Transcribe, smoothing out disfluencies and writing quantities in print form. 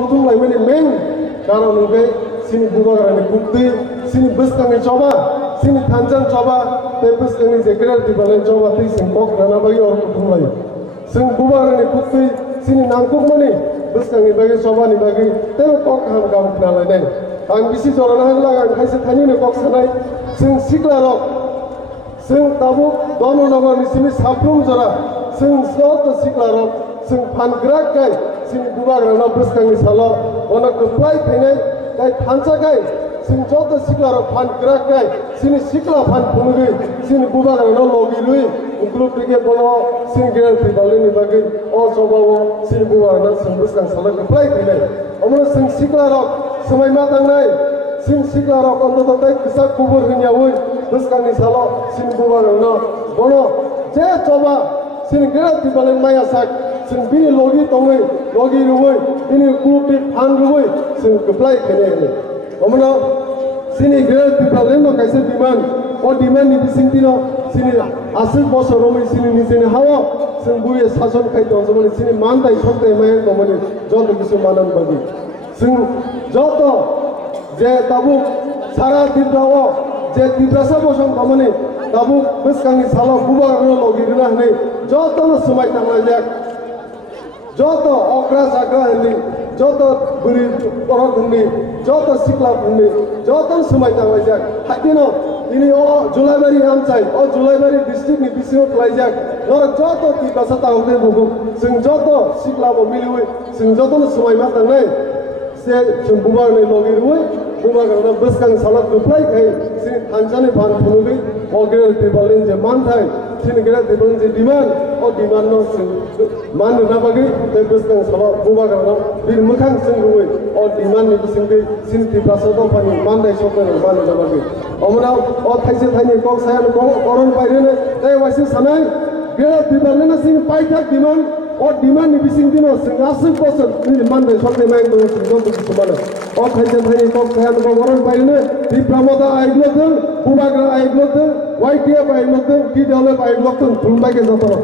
kutung lai meni meng karo nuge sini bubagarani bukti sini beskangi coba sini tanjang coba te beskangi jekerar di balen coba ti sing kok dana bagi or kutung lai sing bubagarani bukti sini nangkuk mani beskangi bagi coba ni bagi te kok ham gam knalai nei ang bisi jorana hangla ang kaise thani ne kok sanai sing siklarok sing tabu dono nagor ni sini saplum jora sing slot siklarok sing pangrak kai sing bubagarana beskangi salo ona kuplai thainai kai thansa kai sing jota siklarok pangrak kai sini sikla pan phumugi sini bubagarana logi lui ukluk tige bono sing geral tibalini bagi o sobawo sini bubagarana sing beskang salo kuplai thainai amuna sing siklarok samai matang nai sing siklarok onto tai kisa kubur hinyawi beskang ni salo sini bubagarana bono je coba sini geral tibalin maya sak sing bini logi tongai logi ruwai ini kupi pan ruwai sing keplai kene omno sini geral tibalin no kaise diman o diman ni bising tino sini asil boso romi sini ni sini hawa sing buye sason kai to somani sini mandai sokte mai to mani joto kisu manan bagi sing joto je tabu sara dibrawo je dibrasa bosom kamane tabu beskangi salo buba no logi rina ne joto no sumai tangla jak joto okra sakra ni joto buri porok ni joto sikla ni joto sumai tangla jak hatino ini o Julaibari amcai o Julaibari district ni bisio klajak nor joto ti basa taungde buku sing joto sikla bo miliwi sing joto no sumai matang nai se sing buba ni logi ruwe buba karena beskang salat duplai kai sini tanjane ban phumugi o geral tibalin je manthai sini geral tibalin je diman o diman no sing man na bagi te beskang salat buba karena bir mukhang sing ruwe o diman ni sing ke sini tibrasa to pani mandai sokre man na bagi omna o thaise thani kok sayan ko koron pairene te wasi sanai geral tibalin na sing paithak diman o diman ni bising dino sing asul person ni mandai sokre mai to sing don to subana o thaise thani kok sayan ko koron pairene di pramoda aiglotun bubagra aiglotun YTF aiglotun KDL aiglotun thumbai ke joto